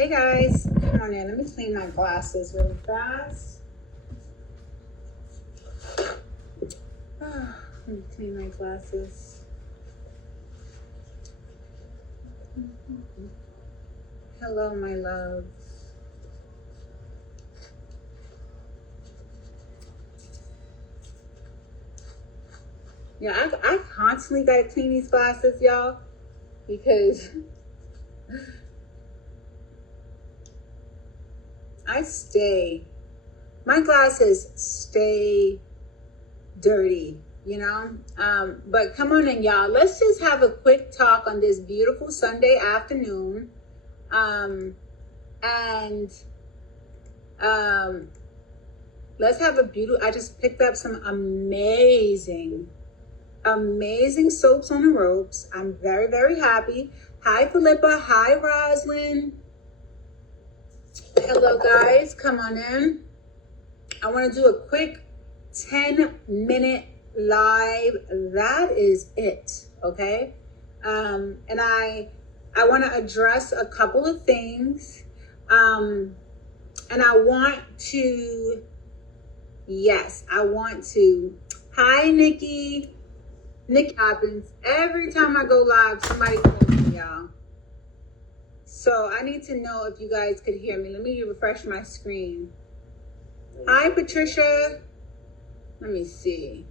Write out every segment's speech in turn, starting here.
Hey guys, come on in. Let me clean my glasses really fast. Let me clean my glasses. Hello, my loves. Yeah, I constantly gotta clean these glasses, y'all, because my glasses stay dirty, but come on in, y'all. Let's just have a quick talk on this beautiful Sunday afternoon. And let's have I just picked up some amazing soaps on the ropes. I'm very, very happy. Hi, Philippa. Hi, Roslyn. Hello, guys. Come on in. I want to do a quick 10-minute live. That is it. Okay. And I want to address a couple of things. And I want to, hi, Nikki. Nick happens every time I go live. Somebody calls me, y'all. So I need to know if you guys could hear me. Let me refresh my screen. Hi, Patricia. Let me see.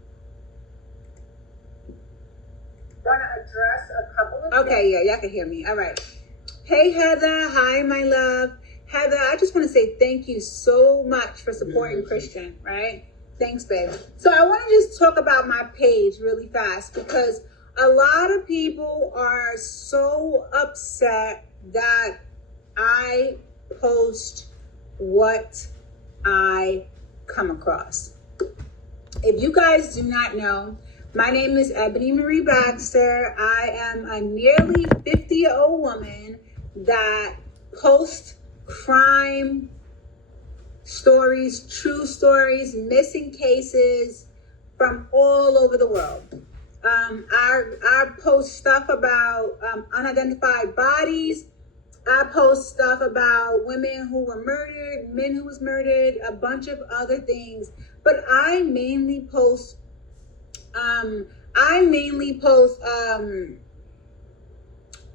Want to address a couple of Okay, yeah, y'all can hear me. All right. Hey, Heather. Hi, my love. Heather, I just want to say thank you so much for supporting Christian, right? Thanks, babe. So I want to just talk about my page really fast because a lot of people are so upset that I post what I come across. If you guys do not know, my name is Ebony Marie Baxter. I am a nearly 50-year-old woman that posts crime stories, true stories, missing cases from all over the world. I post stuff about unidentified bodies. I post stuff about women who were murdered, men who was murdered, a bunch of other things. But I mainly post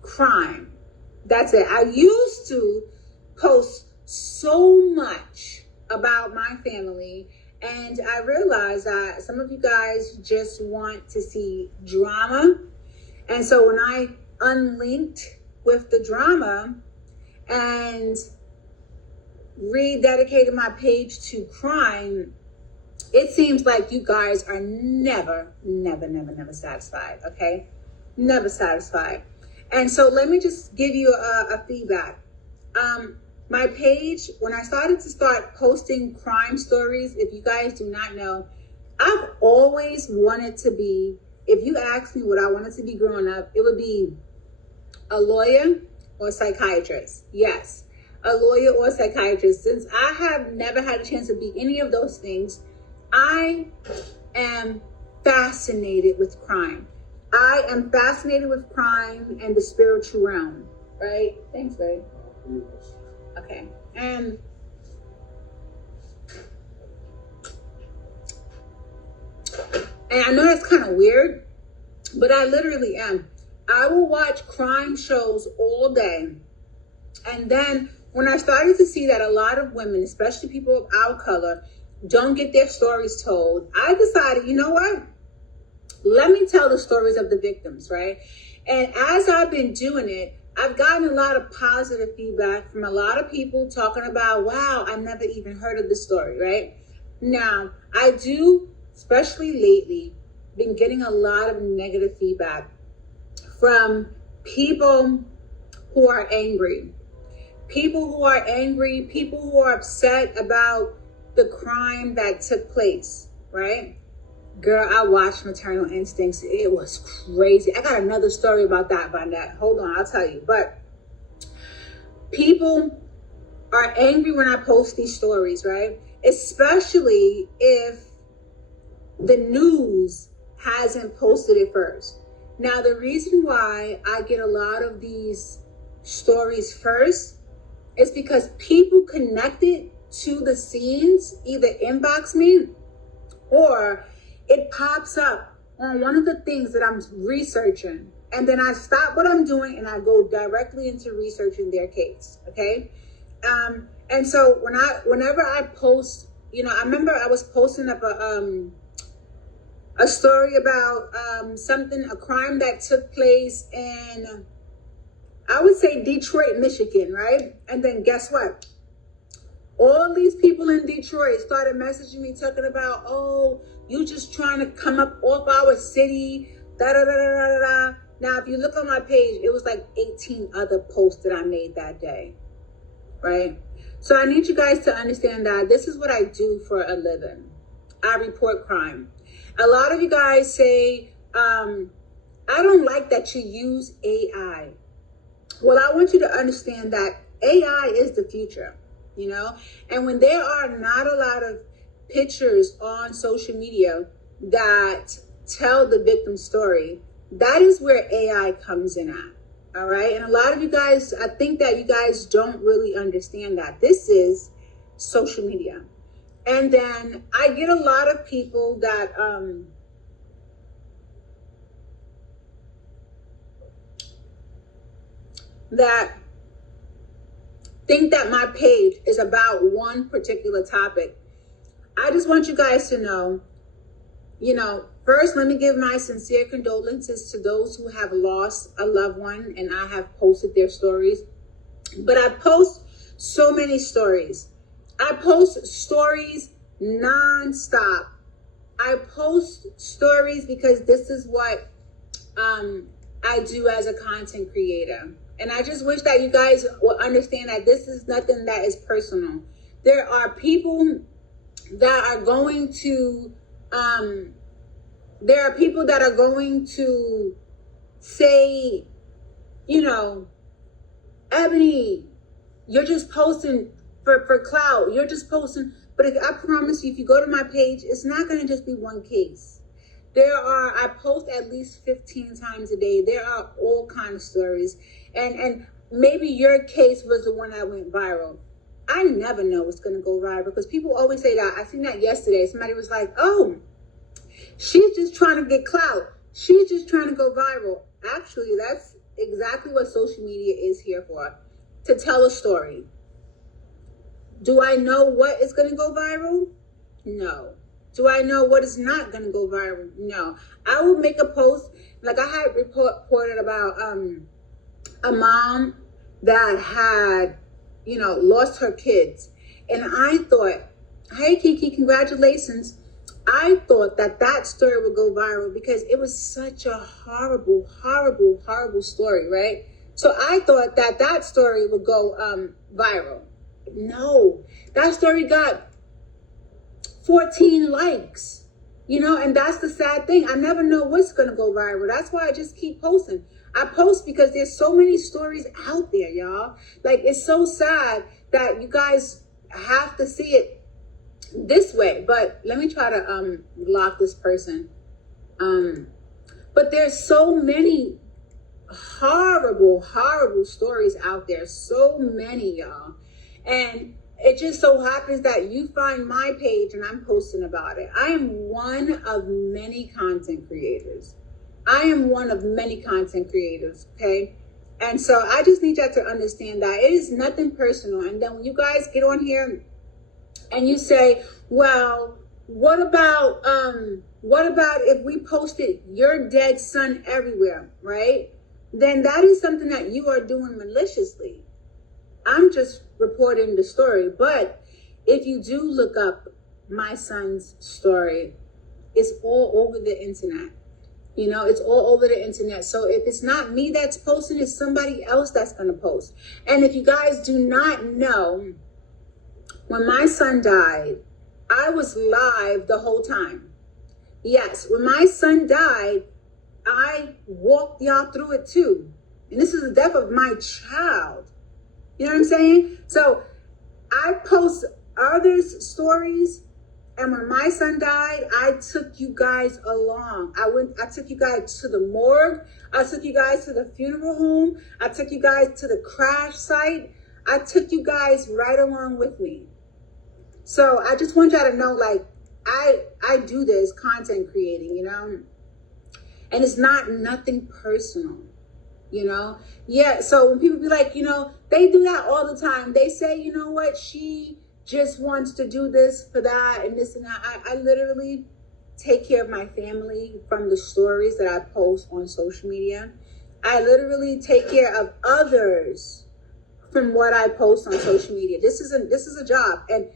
crime. That's it. I used to post so much about my family, and I realized that some of you guys just want to see drama. And so when I unlinked with the drama and rededicated my page to crime, it seems like you guys are never satisfied, okay? Never satisfied. And so let me just give you a feedback. My page, when I started posting crime stories, if you guys do not know, I've always wanted to be, if you ask me what I wanted to be growing up, it would be a lawyer or a psychiatrist. Yes, a lawyer or a psychiatrist. Since I have never had a chance to be any of those things, I am fascinated with crime. I am fascinated with crime and the spiritual realm, right? Thanks, babe. Okay. And I know that's kind of weird, but I literally am. I will watch crime shows all day. And then when I started to see that a lot of women, especially people of our color, don't get their stories told, I decided, you know what? Let me tell the stories of the victims, right? And as I've been doing it, I've gotten a lot of positive feedback from a lot of people talking about, wow, I never even heard of this story, right? Now, I do, especially lately, been getting a lot of negative feedback from people who are angry. People who are upset about the crime that took place, right? Girl, I watched Maternal Instincts. It was crazy. I got another story about that, Vonette. Hold on, I'll tell you. But people are angry when I post these stories, right? Especially if the news hasn't posted it first. Now, the reason why I get a lot of these stories first is because people connected to the scenes either inbox me or it pops up on one of the things that I'm researching. And then I stop what I'm doing and I go directly into researching their case. Okay. And so whenever I post, I remember I was posting up a story about a crime that took place in, I would say, Detroit, Michigan, right? And then guess what? All these people in Detroit started messaging me talking about, oh, you just trying to come up off our city, da da da da da da. Now, if you look on my page, it was like 18 other posts that I made that day, right? So I need you guys to understand that this is what I do for a living. I report crime. A lot of you guys say, I don't like that you use AI. Well, I want you to understand that AI is the future, and when there are not a lot of pictures on social media that tell the victim's story, that is where AI comes in at. All right. And a lot of you guys, I think that you guys don't really understand that this is social media. And then I get a lot of people that, that think that my page is about one particular topic. I just want you guys to know, first, let me give my sincere condolences to those who have lost a loved one, and I have posted their stories. But I post so many stories. I post stories nonstop. I post stories because this is what I do as a content creator. And I just wish that you guys will understand that this is nothing that is personal. There are people that are going to, say, Ebony, you're just posting for clout. You're just posting. But I promise you, if you go to my page, it's not going to just be one case. I post at least 15 times a day. There are all kinds of stories. And maybe your case was the one that went viral. I never know what's going to go viral because people always say that. I seen that yesterday. Somebody was like, oh, she's just trying to get clout. She's just trying to go viral. Actually, that's exactly what social media is here for, to tell a story. Do I know what is going to go viral? No. Do I know what is not going to go viral? No. I will make a post, like I had reported about a mom that had, lost her kids. And I thought, hey, Kiki, congratulations. I thought that story would go viral because it was such a horrible, horrible, horrible story, right? So I thought that story would go viral. No, that story got 14 likes, and that's the sad thing. I never know what's going to go viral. That's why I just keep posting. I post because there's so many stories out there, y'all. Like, it's so sad that you guys have to see it this way. But let me try to block this person. But there's so many horrible, horrible stories out there. So many, y'all. And it just so happens that you find my page and I'm posting about it. I am one of many content creators. Okay? And so I just need y'all to understand that it is nothing personal. And then when you guys get on here and you say, well, what about if we posted your dead son everywhere, right? Then that is something that you are doing maliciously. I'm just reporting the story. But if you do look up my son's story, it's all over the internet. It's all over the internet. So if it's not me that's posting, it's somebody else that's going to post. And if you guys do not know, when my son died, I was live the whole time. Yes, when my son died, I walked y'all through it too. And this is the death of my child. You know what I'm saying? So I post others' stories. And when my son died, I took you guys along. I took you guys to the morgue. I took you guys to the funeral home. I took you guys to the crash site. I took you guys right along with me. So I just want y'all to know, like, I do this content creating, you know, and it's not nothing personal, you know. Yeah, so when people be like, you know, they do that all the time. They say, you know what, she just wants to do this for that and this and that. I literally take care of my family from the stories that I post on social media. I literally take care of others from what I post on social media. This is a job, and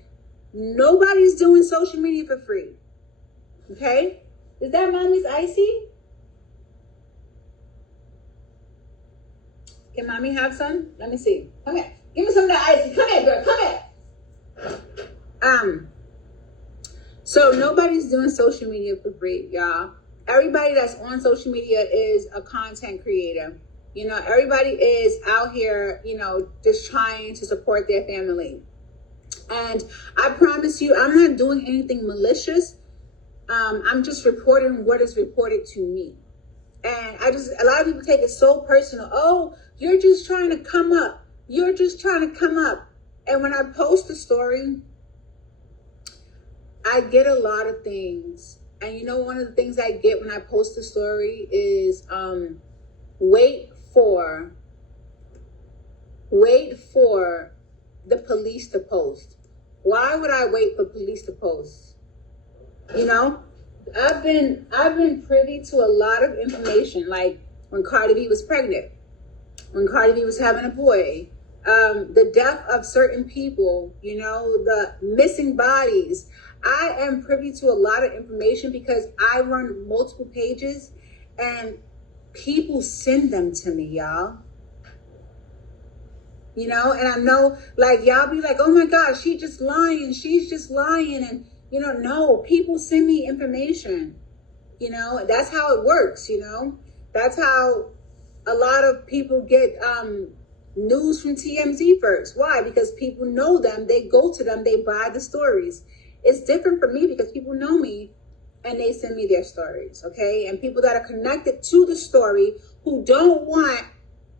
nobody's doing social media for free. Okay? Is that mommy's icy? Can mommy have some? Let me see. Come here. Give me some of that icy. Come here, girl. Come here. So nobody's doing social media for free, y'all. Everybody that's on social media is a content creator. You know, everybody is out here, you know, just trying to support their family. And I promise you, I'm not doing anything malicious. I'm just reporting what is reported to me. And a lot of people take it so personal. Oh, you're just trying to come up. You're just trying to come up. And when I post a story, I get a lot of things. And you know, one of the things I get when I post a story is, wait for the police to post. Why would I wait for police to post? You know, I've been privy to a lot of information, like when Cardi B was pregnant, when Cardi B was having a boy, the death of certain people, you know, the missing bodies. I am privy to a lot of information because I run multiple pages and people send them to me, y'all. You know, and I know, like, y'all be like, oh my gosh, she's just lying. And, you know, no, people send me information. You know, that's how it works, you know. That's how a lot of people get news from TMZ first. Why? Because people know them. They go to them. They buy the stories. It's different for me because people know me and they send me their stories, okay? And people that are connected to the story who don't want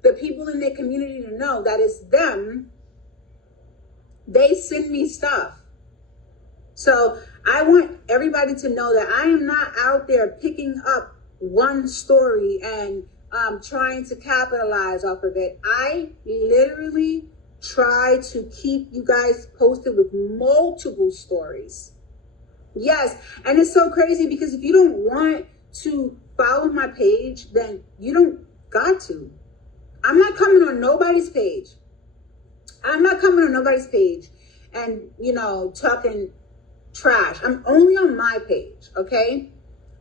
the people in their community to know that it's them, they send me stuff. So I want everybody to know that I am not out there picking up one story and trying to capitalize off of it. I literally try to keep you guys posted with multiple stories. Yes, and it's so crazy because if you don't want to follow my page, then you don't got to. I'm not coming on nobody's page. And, you know, talking trash. I'm only on my page, okay?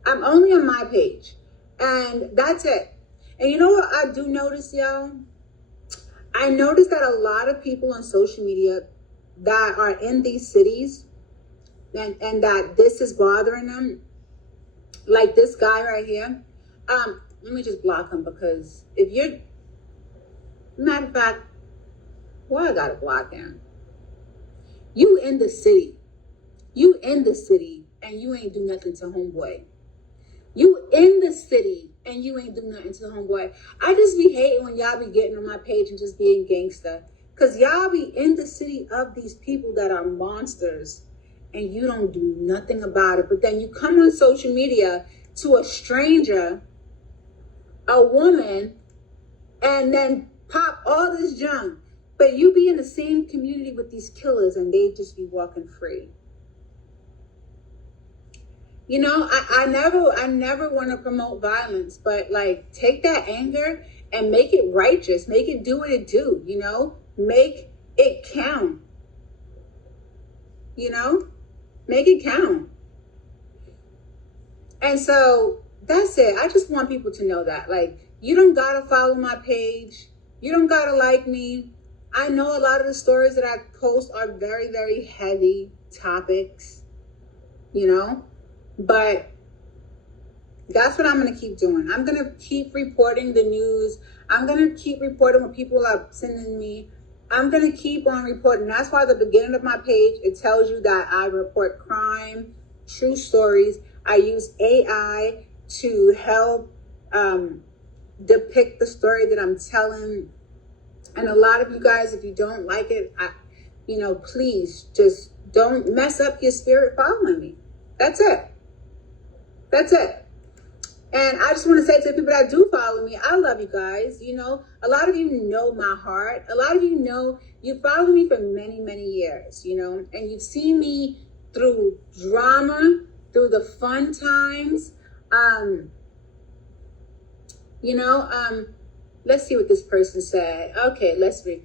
I'm only on my page. And that's it. And you know what I do notice, y'all? I notice that a lot of people on social media that are in these cities and that this is bothering them, like this guy right here. Let me just block him because if you're, matter of fact, why I gotta block him? You in the city and you ain't do nothing to homeboy. You in the city and you ain't do nothing to homeboy. I just be hating when y'all be getting on my page and just being gangster. Cause y'all be in the city of these people that are monsters and you don't do nothing about it. But then you come on social media to a stranger, a woman, and then pop all this junk. But you be in the same community with these killers and they just be walking free. You know, I never want to promote violence, but like take that anger and make it righteous. Make it do what it do, you know? Make it count. You know? Make it count. And so that's it. I just want people to know that. Like, you don't gotta follow my page. You don't gotta like me. I know a lot of the stories that I post are very, very heavy topics, you know? But that's what I'm going to keep doing. I'm going to keep reporting the news. I'm going to keep reporting what people are sending me. I'm going to keep on reporting. That's why at the beginning of my page, it tells you that I report crime, true stories. I use AI to help depict the story that I'm telling And a lot of you guys, if you don't like it, please just don't mess up your spirit following me. That's it. That's it. And I just want to say to the people that do follow me, I love you guys. A lot of you know my heart. A lot of you know, you follow me for many, many years, and you've seen me through drama, through the fun times. Let's see what this person said. Okay, let's read.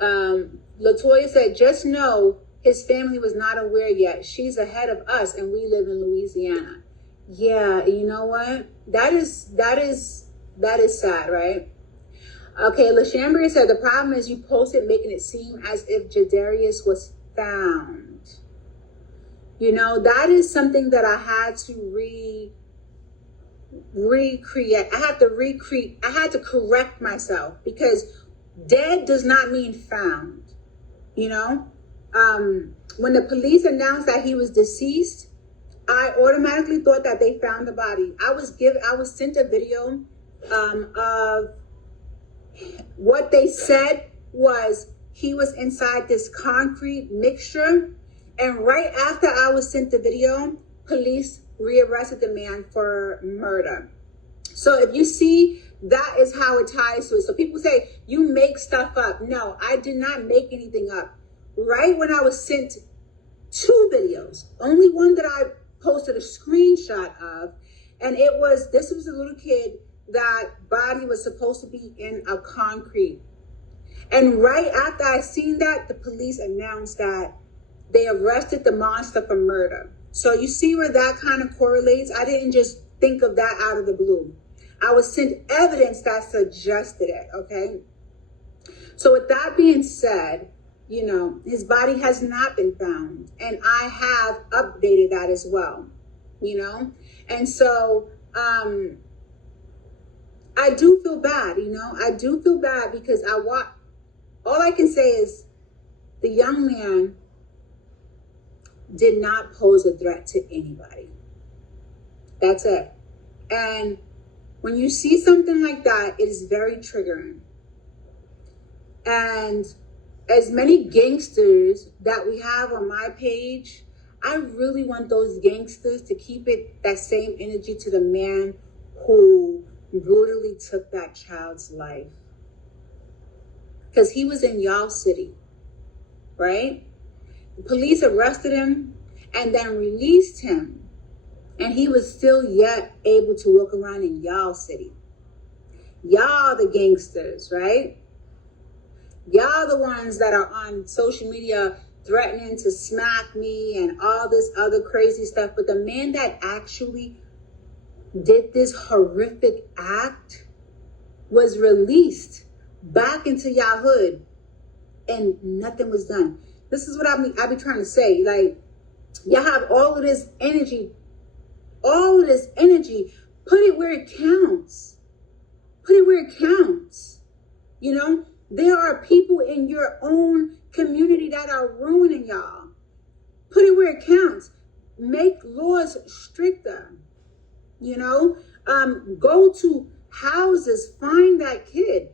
Latoya said, just know his family was not aware yet. She's ahead of us and we live in Louisiana. Yeah, you know what? That is sad, right? Okay, LaChambria said, the problem is you posted making it seem as if Jadarius was found. That is something that I had to recreate. I had to correct myself, because dead does not mean found. When the police announced that he was deceased, I automatically thought that they found the body. I was sent a video of what they said was he was inside this concrete mixture. And right after I was sent the video, police rearrested the man for murder. So if you see, that is how it ties to it. So people say, you make stuff up. No, I did not make anything up. Right when I was sent 2 videos, only one that I posted a screenshot of, and this was a little kid that body was supposed to be in a concrete. And right after I seen that, the police announced that they arrested the monster for murder. So you see where that kind of correlates? I didn't just think of that out of the blue. I was sent evidence that suggested it, okay? So with that being said, his body has not been found. And I have updated that as well, And so I do feel bad, I do feel bad, because all I can say is the young man did not pose a threat to anybody. That's it. And when you see something like that, it is very triggering. And as many gangsters that we have on my page, I really want those gangsters to keep that same energy to the man who brutally took that child's life. Because he was in Y'all City, right? The police arrested him and then released him. And he was still yet able to walk around in Y'all City. Y'all the gangsters, right? Y'all the ones that are on social media threatening to smack me and all this other crazy stuff. But the man that actually did this horrific act was released back into y'all hood, and nothing was done. This is what I be trying to say. Like, y'all have all of this energy. Put it where it counts. Put it where it counts. There are people in your own community that are ruining y'all. Put it where it counts. Make laws stricter. Go to houses, find that kid.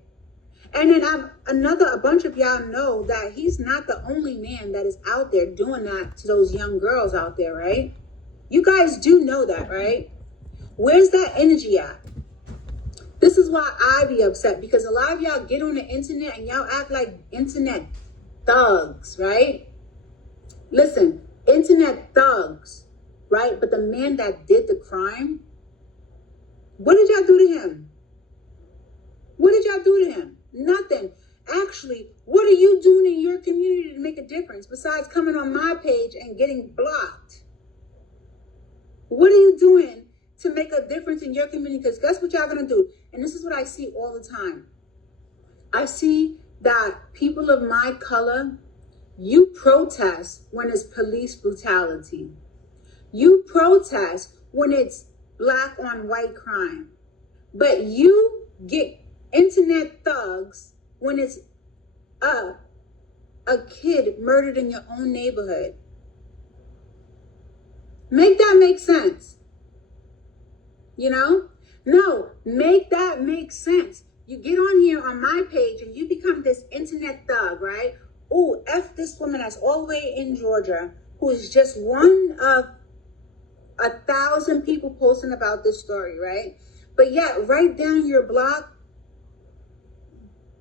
And then a bunch of y'all know that he's not the only man that is out there doing that to those young girls out there, right? You guys do know that, right? Where's that energy at? This is why I be upset, because a lot of y'all get on the internet and y'all act like internet thugs, right? Listen, internet thugs, right? But the man that did the crime, what did y'all do to him? What did y'all do to him? Nothing. Actually, what are you doing in your community to make a difference besides coming on my page and getting blocked? What are you doing to make a difference in your community? Because guess what y'all gonna do? And this is what I see all the time. I see that people of my color, you protest when it's police brutality. You protest when it's black on white crime. But you get internet thugs when it's a kid murdered in your own neighborhood. Make that make sense. No, make that make sense. you get on here on my page and you become this internet thug, right? Oh, F this woman that's all the way in Georgia, who is just one of 1,000 people posting about this story, right? But yet, right down your block,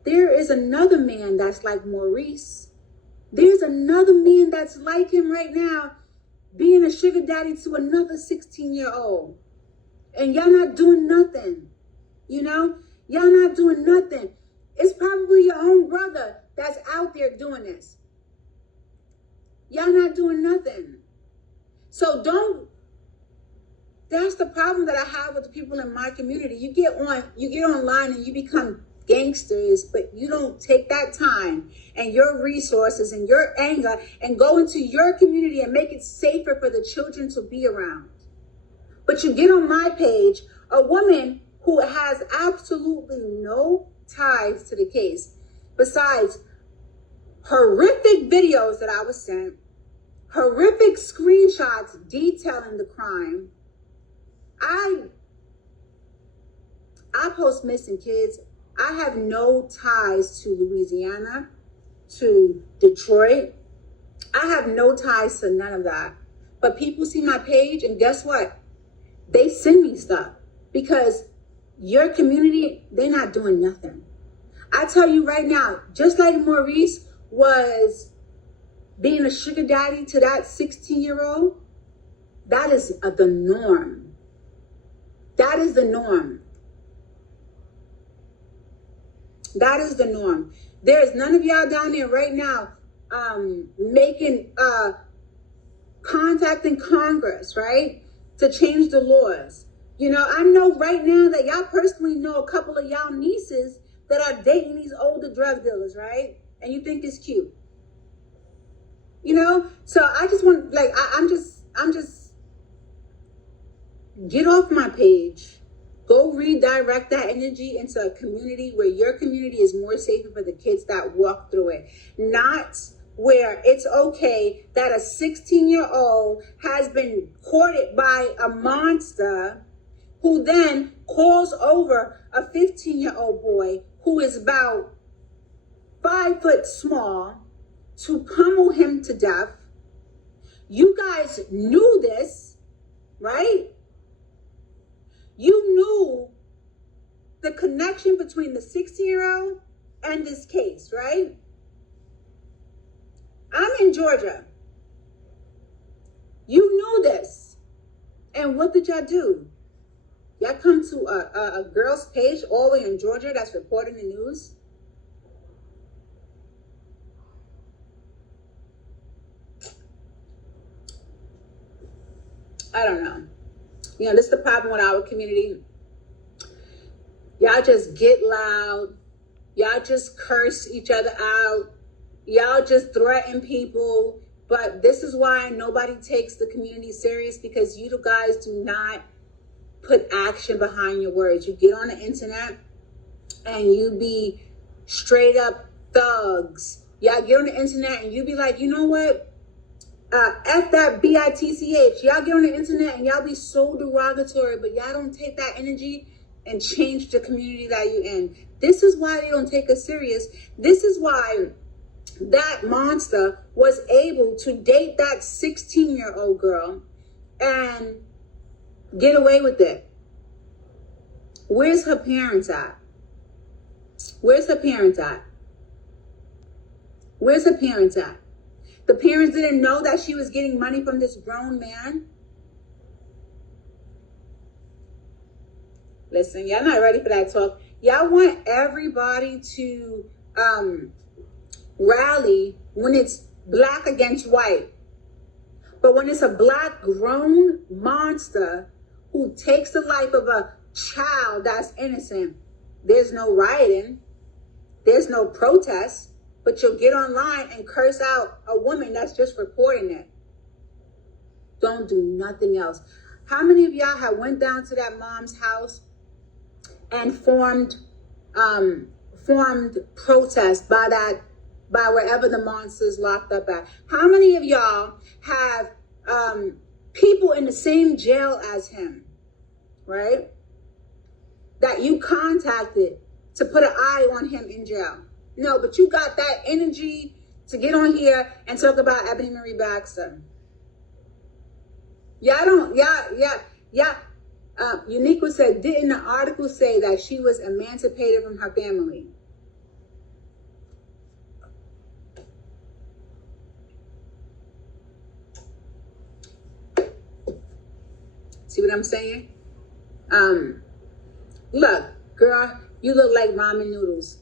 there is another man that's like Maurice. There's another man that's like him right now, being a sugar daddy to another 16-year-old. And y'all not doing nothing, you know? Y'all not doing nothing. It's probably your own brother that's out there doing this. Y'all not doing nothing. So that's the problem that I have with the people in my community. You get online and you become gangsters, but you don't take that time and your resources and your anger and go into your community and make it safer for the children to be around. But you get on my page, a woman who has absolutely no ties to the case, besides horrific videos that I was sent, horrific screenshots detailing the crime. I post missing kids. I have no ties to Louisiana, to Detroit. I have no ties to none of that. But people see my page and guess what? They send me stuff because your community, they're not doing nothing. I tell you right now, just like Maurice was being a sugar daddy to that 16-year-old, that is the norm. That is the norm. That is the norm. There's none of y'all down there right now contacting Congress, right, to change the laws. You know, I know right now that y'all personally know a couple of y'all nieces that are dating these older drug dealers, right? And you think it's cute. You know, so I just want, like, I'm just get off my page. Go redirect that energy into a community where your community is more safer for the kids that walk through it. Not where it's okay that a 16-year-old has been courted by a monster who then calls over a 15-year-old boy who is about 5 foot small to pummel him to death. You guys knew this, right? You knew the connection between the 16-year-old and this case, right? I'm in Georgia. You knew this. And what did y'all do? Y'all come to a girl's page all the way in Georgia that's reporting the news? I don't know. You know, this is the problem with our community. Y'all just get loud. Y'all just curse each other out. Y'all just threaten people. But this is why nobody takes the community serious, because you guys do not put action behind your words. You get on the internet and you be straight up thugs. Y'all get on the internet and you be like, you know what? F that bitch. Y'all get on the internet and y'all be so derogatory, but y'all don't take that energy and change the community that you in. This is why they don't take us serious. This is why that monster was able to date that 16-year-old girl and get away with it. Where's her parents at? Where's her parents at? Where's her parents at? The parents didn't know that she was getting money from this grown man. Listen, y'all not ready for that talk. Y'all want everybody to rally when it's black against white. But when it's a black grown monster who takes the life of a child that's innocent, there's no rioting, there's no protest. But you'll get online and curse out a woman that's just reporting it. Don't do nothing else. How many of y'all have went down to that mom's house and formed protest by wherever the monster's locked up at? How many of y'all have people in the same jail as him, right? That you contacted to put an eye on him in jail. No, but you got that energy to get on here and talk about Ebony Marie Baxter. Uniqua said, didn't the article say that she was emancipated from her family? See what I'm saying? Look, girl, you look like ramen noodles.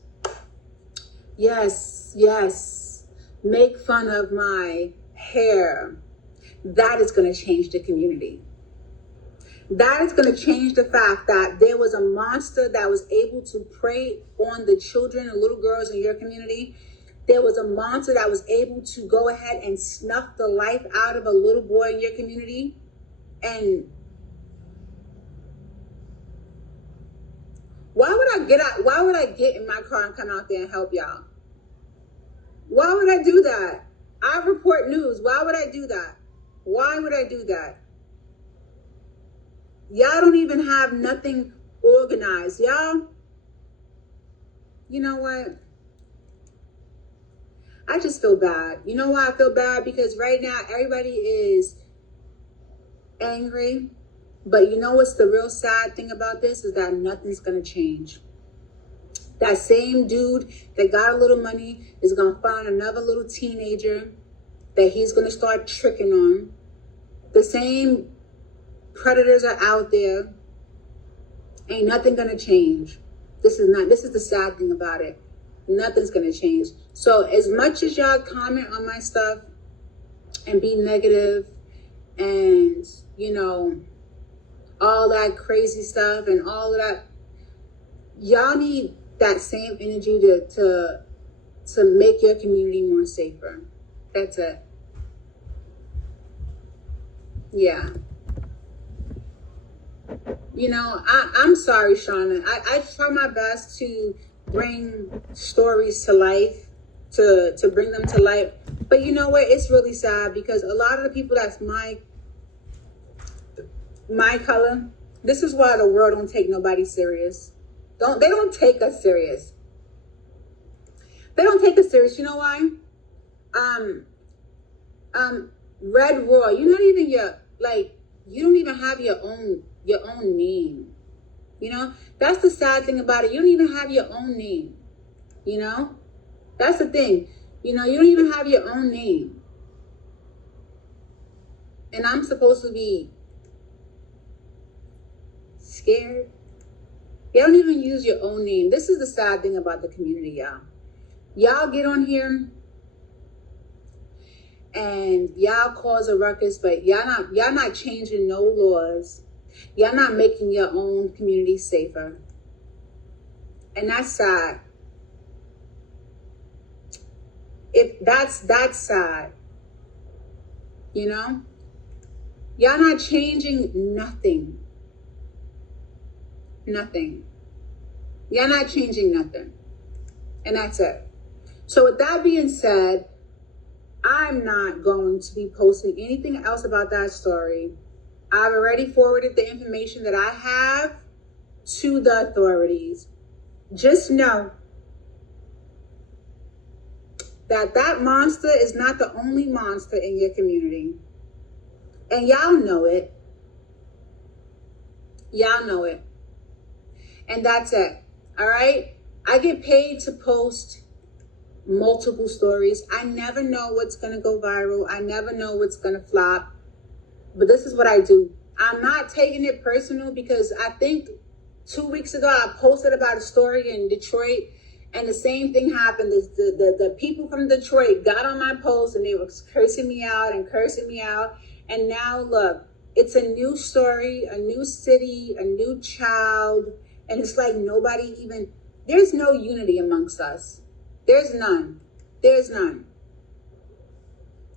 Yes, yes. Make fun of my hair. That is going to change the community. That is going to change the fact that there was a monster that was able to prey on the children and little girls in your community. There was a monster that was able to go ahead and snuff the life out of a little boy in your community. And why would I get in my car and come out there and help y'all? Why would I do that? I report news. Why would I do that? Why would I do that? Y'all don't even have nothing organized. Y'all, you know what? I just feel bad. You know why I feel bad? Because right now everybody is angry. But you know what's the real sad thing about this is that nothing's going to change. That same dude that got a little money is going to find another little teenager that he's going to start tricking on. The same predators are out there. Ain't nothing going to change. This is the sad thing about it. Nothing's going to change. So as much as y'all comment on my stuff and be negative and, you know, all that crazy stuff and all of that, y'all need that same energy to make your community more safer. That's it. Yeah. You know, I'm sorry, Shauna. I try my best to bring stories to life, to bring them to life. But you know what? It's really sad because a lot of the people that's my color, this is why the world don't take nobody serious. They don't take us serious. They don't take us serious. You know why? Red Roy, you're not even you don't even have your own name. You know? That's the sad thing about it. You don't even have your own name. You know? That's the thing. You know, you don't even have your own name. And I'm supposed to be scared? You don't even use your own name. This is the sad thing about the community, y'all. Y'all get on here and y'all cause a ruckus, but y'all not changing no laws. Y'all not making your own community safer. And that's sad. That's sad. You know? Y'all not changing nothing. Nothing. Y'all not changing nothing. And that's it. So with that being said, I'm not going to be posting anything else about that story. I've already forwarded the information that I have to the authorities. Just know that monster is not the only monster in your community. And y'all know it. Y'all know it. And that's it. All right? I get paid to post multiple stories. I never know what's going to go viral. I never know what's going to flop. But this is what I do. I'm not taking it personal because I think 2 weeks ago I posted about a story in Detroit and the same thing happened. The people from Detroit got on my post and they were cursing me out. And now look, it's a new story, a new city, a new child. And it's like there's no unity amongst us. There's none. There's none.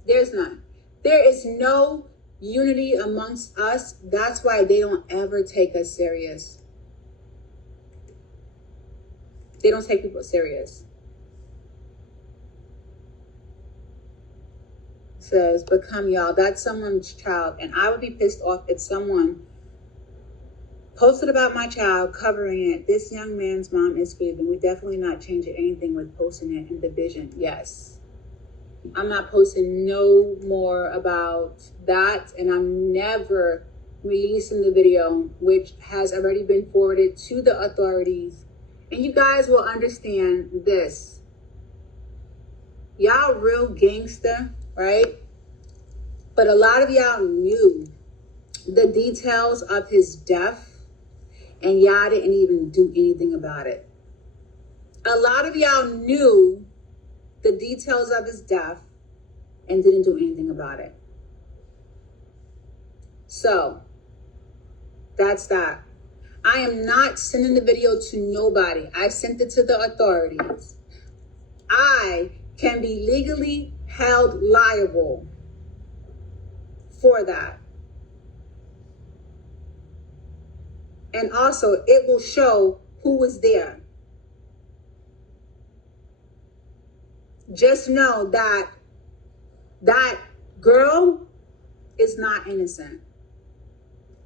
There's none. There is no unity amongst us. That's why they don't ever take us serious. They don't take people serious. It says, become y'all. That's someone's child. And I would be pissed off if someone Posted about my child, covering it. This young man's mom is grieving. We definitely not changing anything with posting it in the vision. Yes. I'm not posting no more about that, and I'm never releasing the video, which has already been forwarded to the authorities. And you guys will understand this. Y'all real gangster, right? But a lot of y'all knew the details of his death, and y'all didn't even do anything about it. A lot of y'all knew the details of his death and didn't do anything about it. So, that's that. I am not sending the video to nobody. I sent it to the authorities. I can be legally held liable for that. And also, it will show who was there. Just know that that girl is not innocent.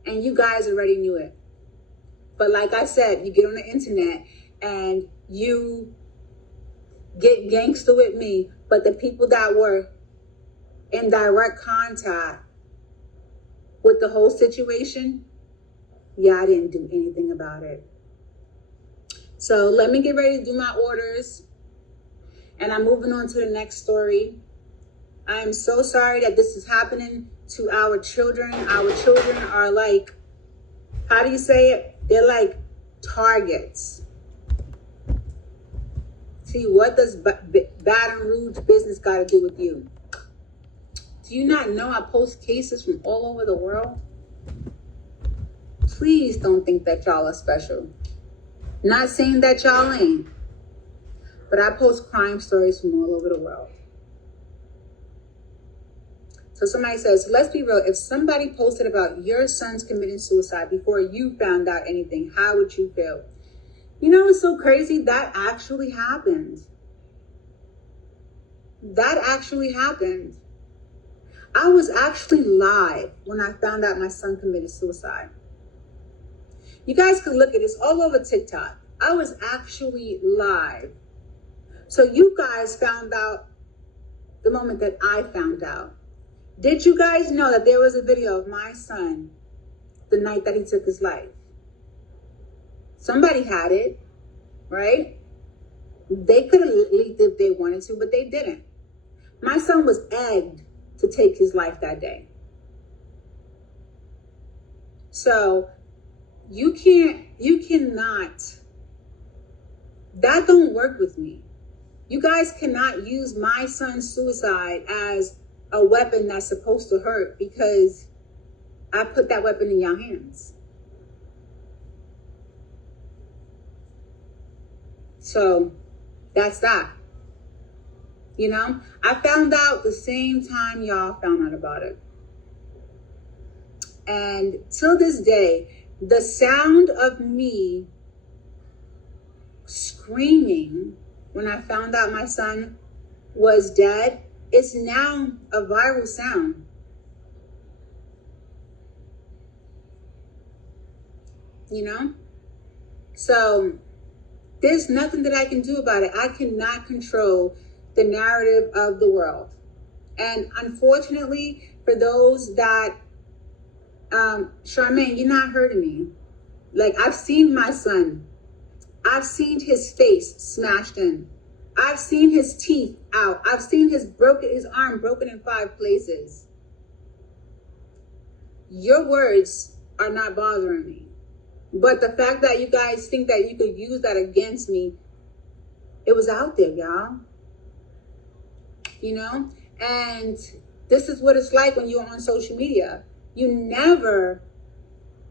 And you guys already knew it. But like I said, you get on the internet and you get gangster with me. But the people that were in direct contact with the whole situation, yeah, I didn't do anything about it. So let me get ready to do my orders. And I'm moving on to the next story. I'm so sorry that this is happening to our children. Our children are like, how do you say it? They're like targets. See, what does Baton Rouge business got to do with you? Do you not know I post cases from all over the world? Please don't think that y'all are special. Not saying that y'all ain't, but I post crime stories from all over the world. So somebody says, let's be real. If somebody posted about your son's committing suicide before you found out anything, how would you feel? You know, it's so crazy. That actually happened. That actually happened. I was actually live when I found out my son committed suicide. You guys can look at this all over TikTok. I was actually live. So you guys found out the moment that I found out. Did you guys know that there was a video of my son the night that he took his life? Somebody had it, right? They could have leaked it if they wanted to, but they didn't. My son was egged to take his life that day. So you cannot, that don't work with me. You guys cannot use my son's suicide as a weapon that's supposed to hurt because I put that weapon in your hands. So that's that. You know, I found out the same time y'all found out about it. And till this day, the sound of me screaming when I found out my son was dead, it's now a viral sound. You know? So there's nothing that I can do about it. I cannot control the narrative of the world. And unfortunately, for those that, Charmaine, you're not hurting me. Like, I've seen my son. I've seen his face smashed in. I've seen his teeth out. I've seen his arm broken in 5 places. Your words are not bothering me. But the fact that you guys think that you could use that against me, it was out there, y'all. You know? And this is what it's like when you're on social media. You never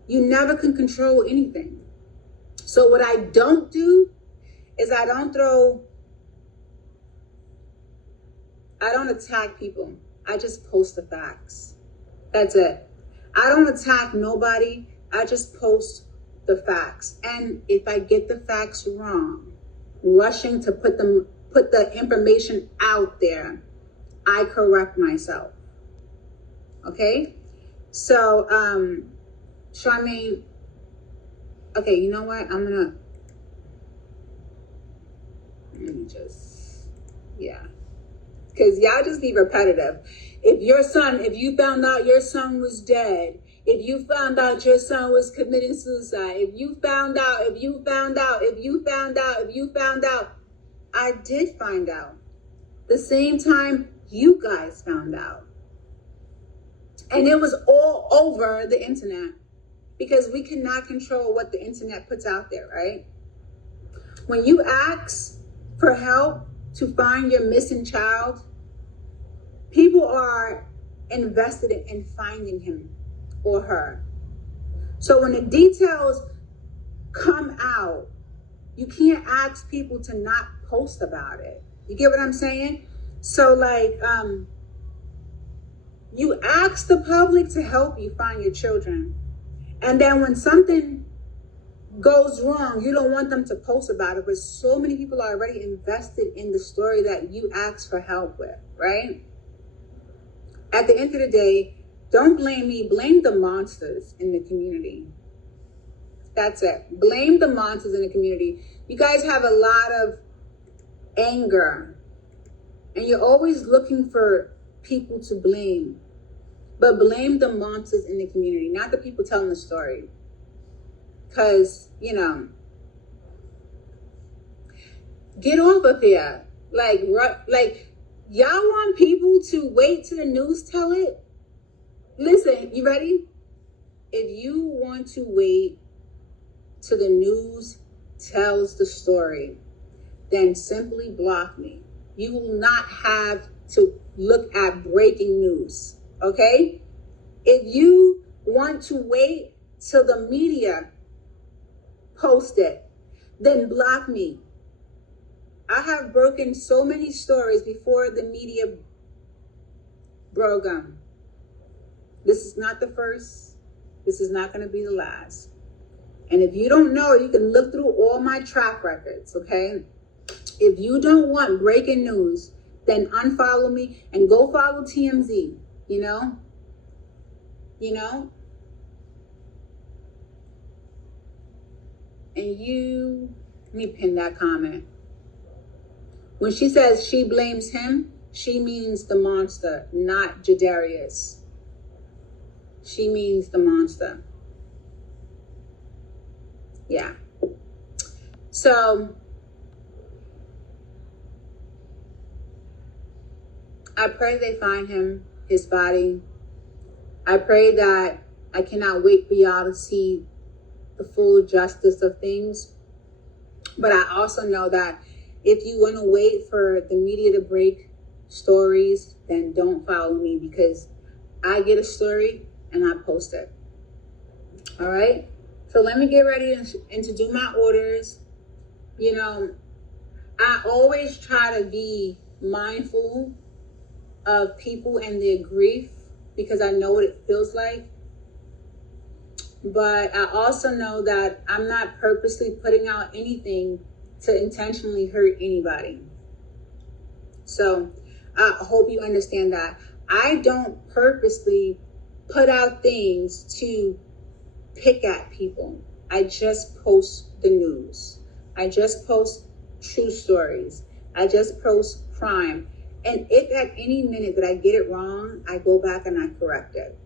can control anything. So what I don't do is I don't attack people. I just post the facts. That's it. I don't attack nobody. I just post the facts. And if I get the facts wrong, rushing to put the information out there, I correct myself. Okay? So, Charmaine, Okay, you know what? Let me just, yeah. Because y'all just be repetitive. If you found out your son was dead, if you found out your son was committing suicide, if you found out, I did find out. The same time you guys found out. And it was all over the internet. Because we cannot control what the internet puts out there, right? When you ask for help to find your missing child, people are invested in finding him or her. So when the details come out, you can't ask people to not post about it. You get what I'm saying? So like, you ask the public to help you find your children. And then when something goes wrong, you don't want them to post about it, but so many people are already invested in the story that you asked for help with, right? At the end of the day, don't blame me, blame the monsters in the community. That's it. Blame the monsters in the community. You guys have a lot of anger, and you're always looking for people to blame, but blame the monsters in the community, not the people telling the story. Because, you know, get off of here. Like, y'all want people to wait till the news tell it? Listen, you ready? If you want to wait till the news tells the story, then simply block me. You will not have to look at breaking news, okay? If you want to wait till the media post it, then block me. I have broken so many stories before the media broke them. This is not the first. This is not going to be the last. And if you don't know, you can look through all my track records, okay? If you don't want breaking news, then unfollow me and go follow TMZ, you know? And let me pin that comment. When she says she blames him, she means the monster, not Jadarius. She means the monster. Yeah. So, I pray they find him, his body. I pray that I cannot wait for y'all to see the full justice of things. But I also know that if you want to wait for the media to break stories, then don't follow me, because I get a story and I post it. All right? So let me get ready and to do my orders. You know, I always try to be mindful of people and their grief, because I know what it feels like. But I also know that I'm not purposely putting out anything to intentionally hurt anybody. So I hope you understand that. I don't purposely put out things to pick at people. I just post the news. I just post true stories. I just post crime. And if at any minute that I get it wrong, I go back and I correct it.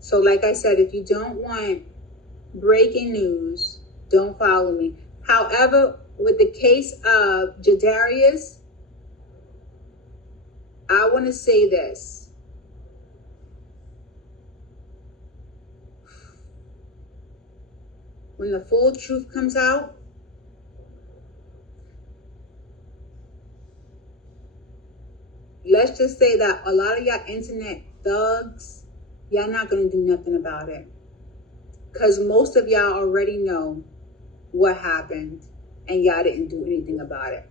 So like I said, if you don't want breaking news, don't follow me. However, with the case of Jadarius, I want to say this. When the full truth comes out, let's just say that a lot of y'all internet thugs, y'all not going to do nothing about it. Because most of y'all already know what happened and y'all didn't do anything about it.